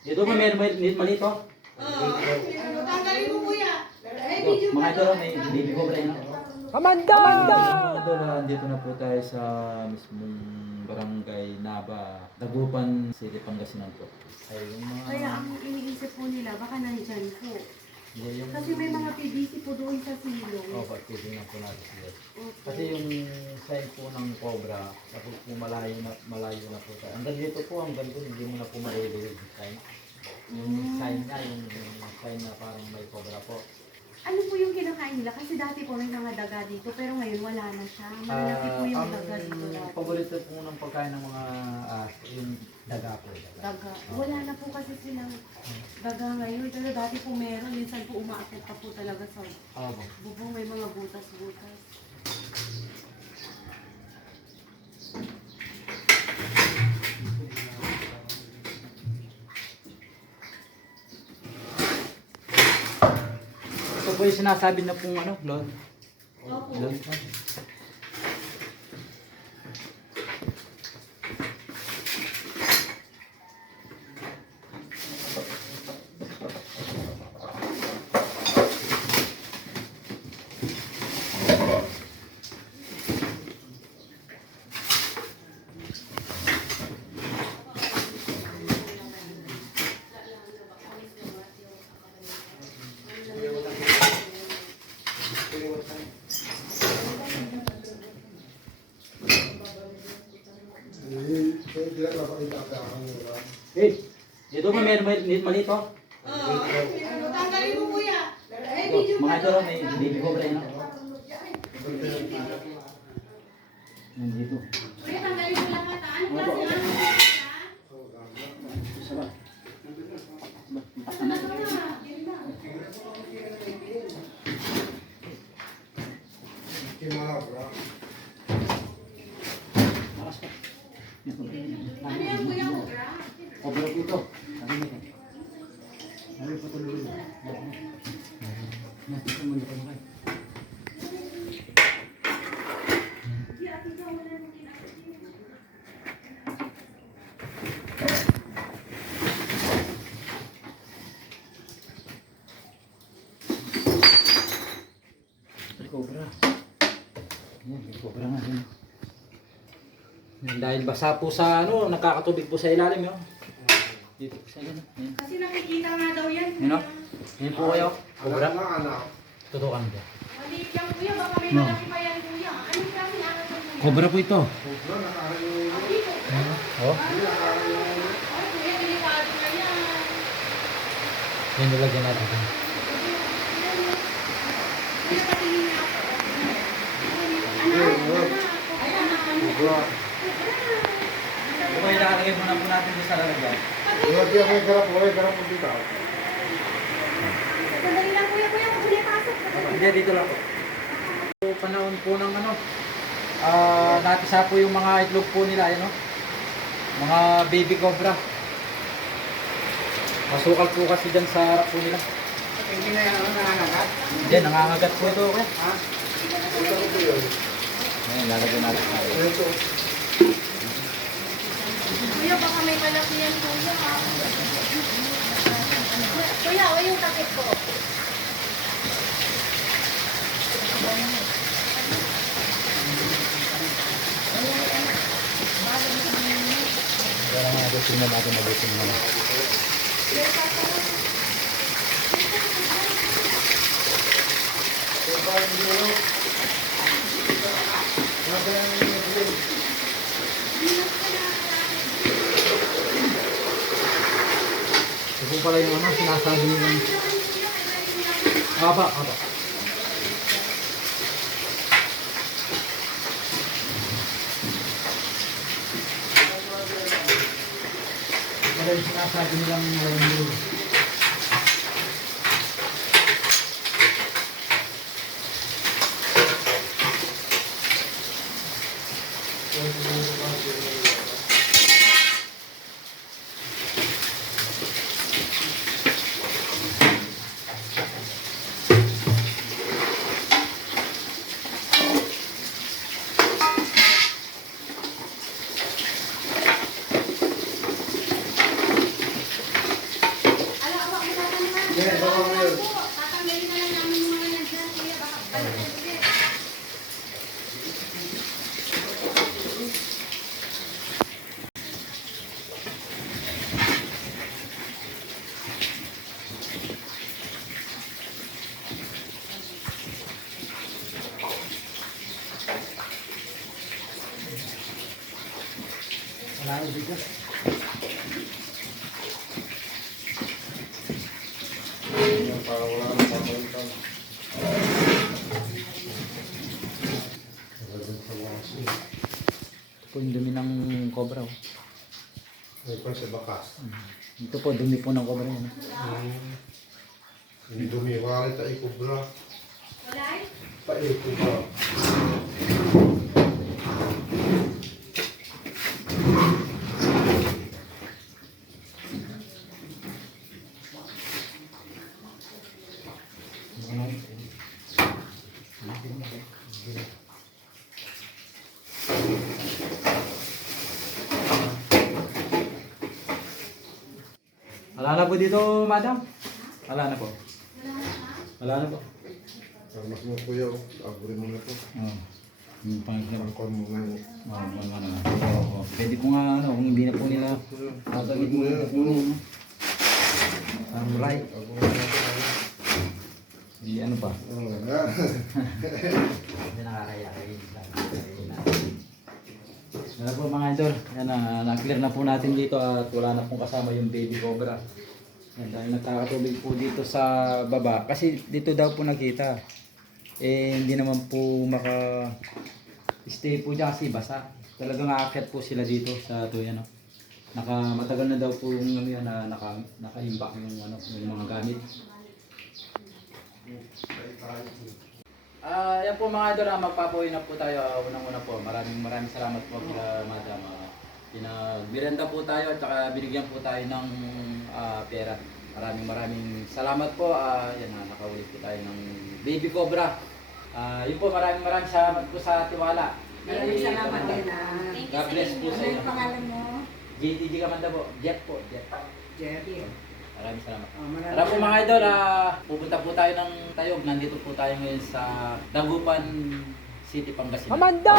Ito ba may malito? Tanggalin mo kuya. Ito, mga ito may baby cobra yun. Amanda! Mga idol, dito na po tayo sa mismong barangay Naba, Dagupan City, Pangasinan po. Ay, yung mga... Kaya ang iniisip po nila, baka nandyan po. Yeah, yung... Kasi may mga PVC po doon sa silong. Oh, pagkitingnan po natin sila. Opo. Kasi yung sign po ng cobra, tapos po malayo na po tayo. Hanggang dito po, hanggang doon, hindi mo na po maririnig yung sign. Yung sign niya, yung sign na parang may cobra po. Ano po yung kinakain nila? Kasi dati po may mga daga dito, pero ngayon wala na siya. Malaki po yung daga dito Ang dati. paborito po ng pagkain ng mga yung daga po. Daga. Wala na po kasi silang daga ngayon. Pero dati po meron. Minsan po umaakit pa po talaga sa bubong. May mga butas-butas. Ito po yung sinasabi na pong ano, Lord. Opo. Lord. Eh, ito ba may malito? Tanggalin mo kuya. Ito, mga ito may baby cobra yun. Nandito. Kuya, tanggalin mo lahat. Ano klase ano? Isa ba? Makas ka. Ano yan kuya mo? Cobra po ito. Ano po tuloy? Natin mo yung kamay. Cobra. Yan, may cobra nga din. Yan, dahil basa po sa ano, nakakatubig po sa ilalim yun. Dito po sa ilalim. Yan. Kasi nakikita nga daw yan. Yan o. Yan po kayo. Cobra. Tutukan mo. Maliit lang kuya, baka may No. malaki pa yan kuya. Ano klase ano to kuya? Cobra po ito. Dito. Oh. Ay kuya, delikado na yan. Yan nilagyan natin. Kuya, patingin niya ako. Anak. Ay, anak. Okay, nakalagay muna po natin sa lalagyan. Sandali lang kuya, kuya. Huwag niya pasok. Hindi, dito lang po. Panahon po ng ano, natisa po yung mga itlog po nila, ano, mga baby cobra. Masukal po kasi dyan sa harap po nila. Hindi na yan ang nangangagat. Hindi, nangangagat po ito. Okay? Ayan, lalagyan natin. Kuya, baka may malaki yan kuya. Kuya, o yung takip ko. Kaya nga natin, tingnan natin mabuti naman. Ito po pala yung ano, sinasabi nila. Aba. Pala yung sinasabi nilang walang. Yes, baka mo yun. Tatanggalin na lang namin yung mga nandiyan, kuya. Baka balakin ulit. Wala ko dito. Para wala nang papalitan. Talagang sa wasi. Ito po yung dumi ng cobra. Oh. May pa sa bakas. Ito po, dumi po ng cobra yan. Hindi dumiwari tayo kubra. Wala eh. Tayo kubra. Wala na po dito, madam. Wala na po. Wala na po. Mas mo kuya, aburin mo na to. Oo. Yung pangkakot. Pangkon mo nga yun. Oo. Pwede po nga, ano, kung hindi na po nila tatagid mo na po. Ang right. Aburin mo na to. Di ano pa. Oo nga. Hindi nakakaya kayo. Wala po mga idol. Yan, na-clear na po natin dito at wala na pong kasama yung baby cobra. Yan, dahil nagkakatubig po dito sa baba. Kasi dito daw po nakita. Eh, hindi naman po stay po dyan kasi basa. Talagang aakyat po sila dito sa ito yan. Matagal na daw po yung ano yan na naka-imbak yung, yung mga gamit. Yan po mga idol, magpapuwi na po tayo. Unang-una po, maraming salamat po kila madam. Pinagmirenda po tayo at saka binigyan po tayo ng pera. Maraming salamat po. Yan na, nakaulit po tayo ng baby cobra. Yun po, maraming salamat po sa tiwala. Maraming salamat din. God bless po sa Ano inyo. yung pangalan mo? JTG Kamanda po, Jeff po, Jeff. Jerry. Maraming salamat. Maraming Alam po mga idol, pupunta po tayo ng Tayog. Nandito po tayo ngayon sa Dagupan City, Pangasinan. Amanda!